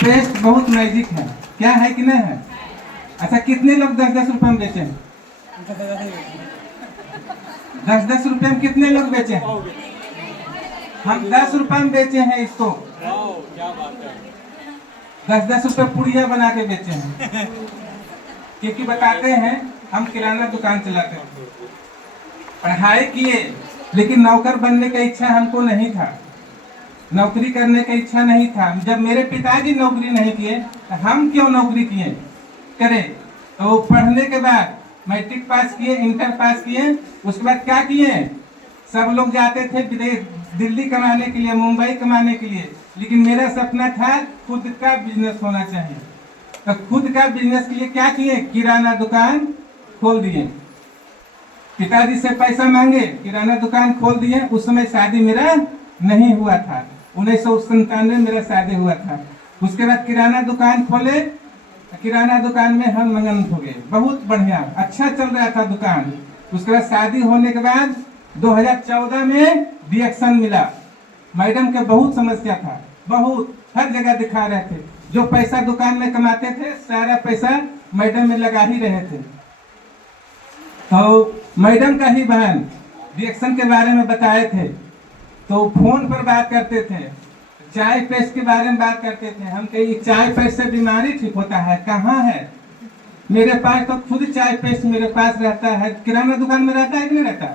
Test बहुत magic है, क्या है कि नहीं है? अच्छा, कितने लोग 10-10 रुपए में बेचे हैं? 10-10 रुपए में कितने लोग बेचे हैं? हम 10 रुपए में बेचे हैं इसको। क्या बात है। 10-10 रुपए पुड़िया बना के बेचे हैं। क्योंकि बताते हैं हम किराना दुकान चलाते हैं, पढ़ाई किए लेकिन नौकर बनने का इच्छा हमको नहीं था, नौकरी करने का इच्छा नहीं था। जब मेरे पिताजी नौकरी नहीं किए तो हम क्यों नौकरी किए करें? तो पढ़ने के बाद मैट्रिक पास किए, इंटर पास किए, उसके बाद क्या किए? सब लोग जाते थे विदेश, दिल्ली कमाने के लिए, मुंबई कमाने के लिए, लेकिन मेरा सपना था खुद का बिजनेस होना चाहिए। तो खुद का बिजनेस के लिए क्या किए? किराना दुकान खोल दिए। पिताजी से पैसा मांगे, किराना दुकान खोल दिए। उस समय शादी मेरा नहीं हुआ था, 1997 मेरा शादी हुआ था। उसके बाद किराना दुकान खोले, किराना दुकान में हम मगन हो गए, बहुत बढ़िया अच्छा चल रहा था दुकान। उसके बाद शादी होने के बाद 2014 में रिएक्शन मिला। मैडम के बहुत समस्या था, बहुत, हर जगह दिखा रहे थे, जो पैसा दुकान में कमाते थे सारा पैसा मैडम में लगा ही रहे थे। तो मैडम का ही बहन रिएक्शन के बारे में बताए थे, तो फोन पर बात करते थे, चाय पेस्ट के बारे में बात करते थे। हम कहे चाय पेस्ट से बीमारी ठीक होता है? कहाँ है, मेरे पास तो खुद चाय पेस्ट मेरे पास रहता है, किराना दुकान में रहता है कि नहीं रहता?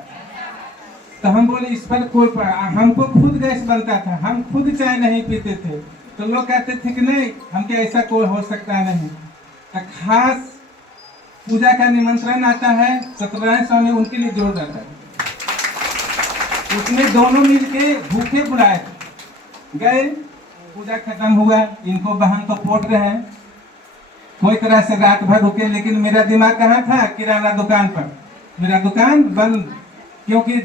तो हम बोले इस पर कोई, हमको खुद गैस बनता था, हम खुद चाय नहीं पीते थे। तो लोग कहते थे कि नहीं, हमके ऐसा कोई हो सकता नहीं। तो खास पूजा का निमंत्रण आता है, सत्यनारायण स्वामी उनके लिए जोड़ जाता है, उसमें दोनों मिलके भूखे बुलाए गए। पूजा खत्म हुआ, इनको बहन तो पोट रहे हैं, कोई तरह से रात भर रुके, लेकिन मेरा दिमाग कहाँ था? किराना दुकान पर। मेरा दुकान बंद, क्योंकि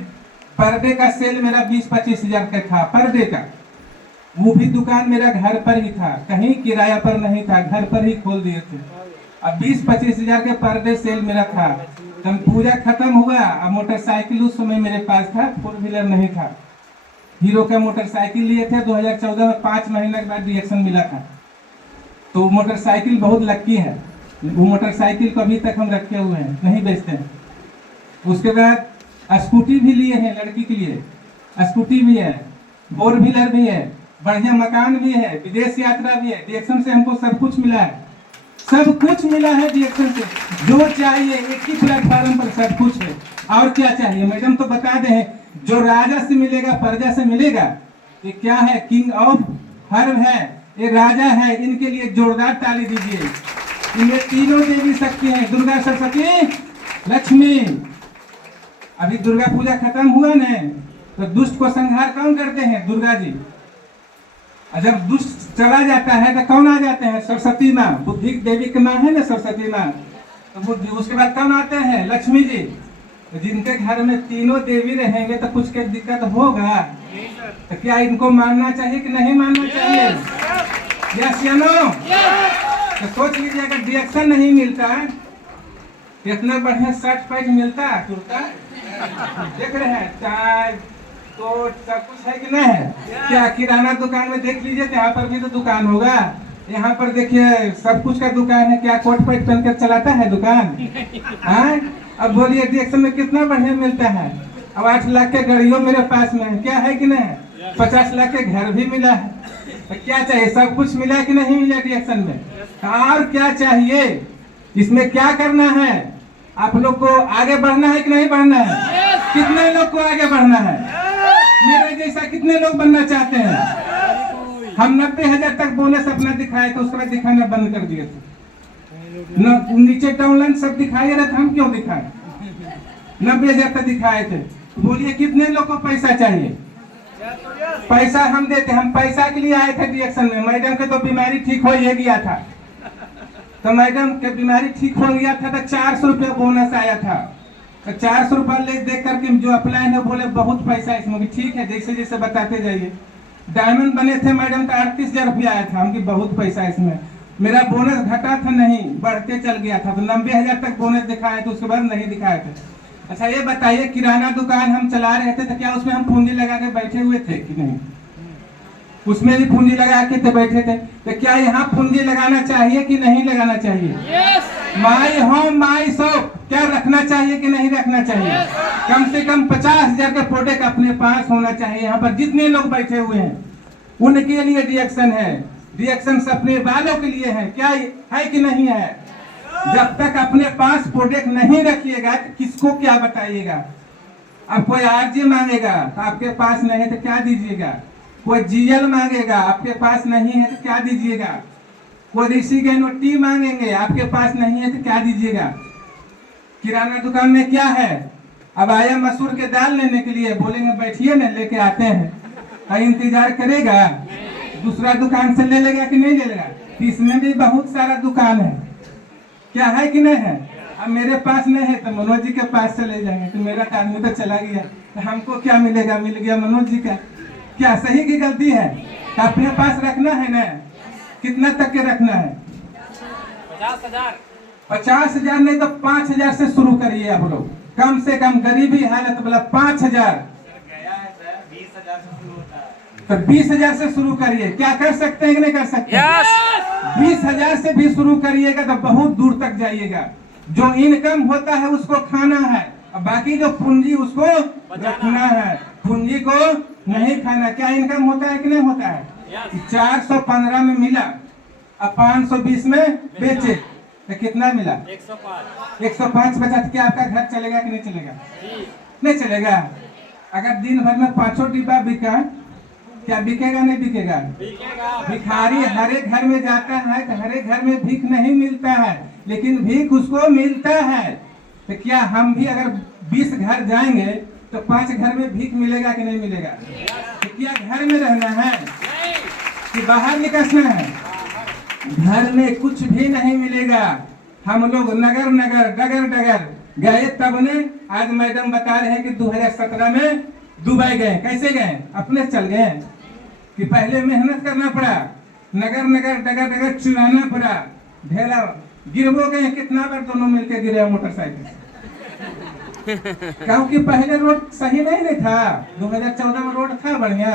पर डे का सेल मेरा 20-25 हजार का था पर डे का। वो भी दुकान मेरा घर पर ही था, कहीं किराया पर नहीं था, घर पर ही खोल दिए थे। अब 20-25 हजार के पर डे सेल मेरा था। जब पूजा खत्म हुआ, अब मोटरसाइकिल उस समय मेरे पास था, 4 व्हीलर नहीं था, हीरो का मोटरसाइकिल लिए थे। 2014 में 5 महीने के बाद रिएक्शन मिला था। तो मोटरसाइकिल बहुत लक्की है, वो मोटरसाइकिल को अभी तक हम रखे हुए हैं, नहीं बेचते हैं। उसके बाद स्कूटी भी लिए हैं, लड़की के लिए स्कूटी भी है, 4 व्हीलर भी है, बढ़िया मकान भी है, विदेश यात्रा भी है। रिएक्शन से हमको सब कुछ मिला है, सब कुछ मिला है रिएक्शन से, जो चाहिए एक ही प्लेटफॉर्म पर सब कुछ है। और क्या चाहिए? मैडम तो बता दे, जो राजा से मिलेगा प्रजा से मिलेगा। ये क्या है? किंग ऑफ हर्ब है, ये राजा है, इनके लिए जोरदार ताली दीजिए। इनमें तीनों देवी शक्ति हैं, दुर्गा, सरस्वती, लक्ष्मी। अभी दुर्गा पूजा खत्म हुआ न, तो दुष्ट को संहार कौन करते हैं? दुर्गा जी। और जब दुष्ट चला जाता है तो कौन आ जाते हैं? सरस्वती माँ, बुद्धि देवी की माँ है ना सरस्वती माँ। तो बुद्धि, उसके बाद कौन आते हैं? लक्ष्मी जी। तो जिनके घर में तीनों देवी रहेंगे तो कुछ के दिक्कत होगा? तो क्या इनको मानना चाहिए कि नहीं मानना चाहिए? यस या नो? तो सोच लीजिए, अगर रिएक्शन नहीं मिलता है, इतना बढ़िया शर्ट पैंट मिलता है, कुर्ता देख रहे हैं, चाय कोट सब कुछ है कि नहीं है? क्या किराना दुकान में देख लीजिए, यहाँ पर भी तो दुकान होगा, यहाँ पर देखिए सब कुछ का दुकान है। क्या कोट पैंट पहनकर चलाता है दुकान? हाँ, अब बोलिए रिएक्शन में कितना बढ़िया मिलता है। अब 8 लाख के गाड़ियों मेरे पास में है, क्या है कि नहीं? 50 लाख के घर भी मिला है। तो क्या चाहिए? सब कुछ मिला कि नहीं मिला रिएक्शन में? और क्या चाहिए? इसमें क्या करना है? आप लोग को आगे बढ़ना है कि नहीं बढ़ना है? कितने लोग को आगे बढ़ना है? मेरे जैसा कितने लोग बनना चाहते हैं? हम 90,000 तक बोनस अपना दिखाए थे, उसके बाद दिखाना बंद कर दिए थे। नीचे डाउनलाइन सब दिखाए रहे थे, हम क्यों दिखाए? 90,000 तक दिखाए थे। बोलिए कितने लोग को पैसा चाहिए? पैसा हम देते, हम पैसा के लिए आए थे रिएक्शन में। मैडम के तो बीमारी ठीक हो ये गया था, तो मैडम के बीमारी ठीक हो गया था तो 400 रुपया बोनस आया था। तो 400 रुपया ले देख करके जो अप्लाई है बोले बहुत पैसा इसमें। ठीक है, जैसे जैसे बताते जाइए। डायमंड बने थे मैडम तो 38,000 रुपया आया था, हमकी बहुत पैसा इसमें। मेरा बोनस घटा था नहीं, बढ़ते चल गया था। तो 90,000 तक बोनस दिखाए थे, उसके बाद नहीं दिखाए थे। अच्छा ये बताइए, किराना दुकान हम चला रहे थे तो क्या उसमें हम पूंजी लगा के बैठे हुए थे कि नहीं? उसमें भी पूंजी लगा के तो बैठे थे। तो क्या यहाँ पूंजी लगाना चाहिए कि नहीं लगाना चाहिए? माई होम माई शॉप क्या रखना चाहिए कि नहीं रखना चाहिए? कम से कम 50,000 का प्रोडक्ट अपने पास होना चाहिए। यहाँ पर जितने लोग बैठे हुए हैं उनके लिए रिएक्शन है, रिएक्शन अपने वालों के लिए है, क्या है कि नहीं है? जब तक अपने पास प्रोडक्ट नहीं रखिएगा तो किसको क्या बताइएगा? अब कोई आरजी मांगेगा तो आपके पास नहीं है तो क्या दीजिएगा? कोई जीएल मांगेगा आपके पास नहीं है तो क्या दीजिएगा? कोई ऋषि टी मांगेंगे आपके पास नहीं है तो क्या दीजिएगा? किराना दुकान में क्या है? अब आया मसूर के दाल लेने के लिए, बोलेंगे बैठिए ना लेके आते हैं, इंतजार करेगा? दूसरा दुकान से ले लेगा कि नहीं ले लेगा? इसमें भी बहुत सारा दुकान है, क्या है कि नहीं है? अब मेरे पास नहीं है तो मनोज जी के पास से ले जाएंगे, तो मेरा आदमी तो चला गया तो हमको क्या मिलेगा? मिल गया मनोज जी का। क्या सही की गलती है? तो अपने पास रखना है ना। कितना तक के रखना है? 50,000। 50,000 नहीं तो 5,000 से शुरू करिए आप लोग। कम से कम गरीबी हालत बोला 5,000 गया है सर, 20,000 से शुरू होता है। तो 20,000 से शुरू करिए। क्या कर सकते हैं कि नहीं कर सकते? 20,000 से भी शुरू करिएगा तो बहुत दूर तक जाइएगा। जो इनकम होता है उसको खाना है, और बाकी जो पूंजी उसको रखना है, पूंजी को नहीं खाना। क्या इनकम होता है कि नहीं होता है? 415 में मिला, अब 520 में बेचे तो कितना मिला? 105। 105 बचा तो क्या आपका घर चलेगा कि नहीं चलेगा? नहीं चलेगा। अगर दिन भर में 5 डिब्बा बिका, क्या बिकेगा नहीं बिकेगा? भिखारी हर एक घर में जाता है तो हर एक घर में भीख नहीं मिलता है, लेकिन भीख उसको मिलता है। तो क्या हम भी अगर 20 घर जाएंगे तो 5 घर में भीख मिलेगा कि नहीं मिलेगा? तो क्या घर में रहना है कि बाहर निकलना है? घर में कुछ भी नहीं मिलेगा। हम लोग नगर नगर डगर डगर गए तब ने। आज मैडम बता रहे हैं कि 2017 में दुबई गए। कैसे गए? अपने चल गए कि पहले मेहनत करना पड़ा, नगर नगर डगर डगर चुराना पड़ा, ढेला गिरवो गए। कितना बार दोनों मिलकर गिरे मोटरसाइकिल से? क्योंकि पहले रोड सही नहीं था। 2014 में रोड था बढ़िया,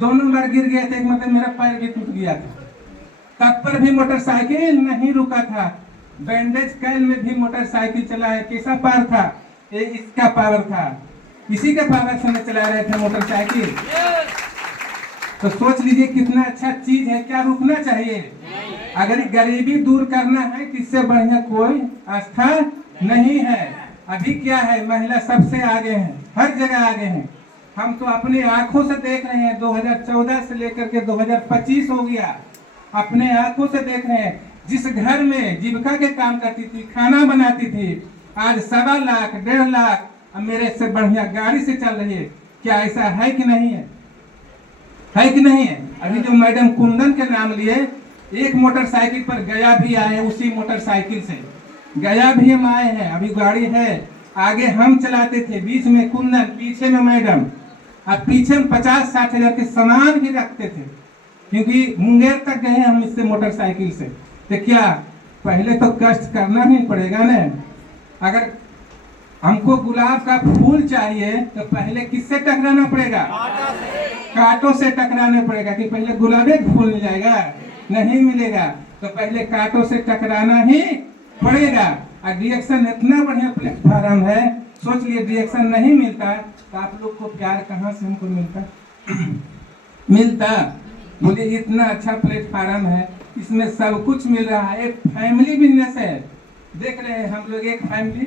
दोनों बार गिर गए थे। मतलब मेरा पैर भी टूट गया था, तब पर भी मोटरसाइकिल नहीं रुका था। बैंडेज कैल में भी मोटरसाइकिल चला है। कैसा पावर था? ये इसका पावर था, इसी के पावर से मैं चला रहे थे मोटरसाइकिल। तो सोच लीजिए कितना अच्छा चीज है। क्या रुकना चाहिए? अगर गरीबी दूर करना है तो इससे बढ़िया कोई आस्था नहीं है। अभी क्या है, महिला सबसे आगे है, हर जगह आगे है। हम तो अपनी आंखों से देख रहे हैं, 2014 से लेकर के 2025 हो गया, अपने आंखों से देख रहे हैं। जिस घर में जीविका के काम करती थी, खाना बनाती थी, आज 1.25 लाख 1.5 लाख मेरे से बढ़िया गाड़ी से चल रही है। क्या ऐसा है कि नहीं है? है कि नहीं है? अभी जो मैडम कुंदन के नाम लिए, एक मोटरसाइकिल पर गया भी आए, उसी मोटरसाइकिल से गया भी हम आए हैं। अभी गाड़ी है, आगे हम चलाते थे, बीच में कुंदन, पीछे में मैडम। अब पीछे में 50-60 हजार के सामान भी रखते थे, क्योंकि मुंगेर तक गए हम इससे मोटरसाइकिल से। तो क्या पहले तो कष्ट करना नहीं पड़ेगा ना? अगर हमको गुलाब का फूल चाहिए तो पहले किससे टकराना पड़ेगा? कांटों से टकराना पड़ेगा। कि पहले गुलाबे फूल मिल जाएगा? नहीं मिलेगा। तो पहले कांटों से टकराना ही पड़ेगा। और रिएक्शन इतना बढ़िया प्लेटफॉर्म है, सोच लिए रिएक्शन नहीं मिलता तो आप लोग को प्यार कहाँ से हमको मिलता? मिलता। बोले इतना अच्छा प्लेटफॉर्म है, इसमें सब कुछ मिल रहा है। एक फैमिली बिजनेस है। देख रहे हैं हम लोग, एक फैमिली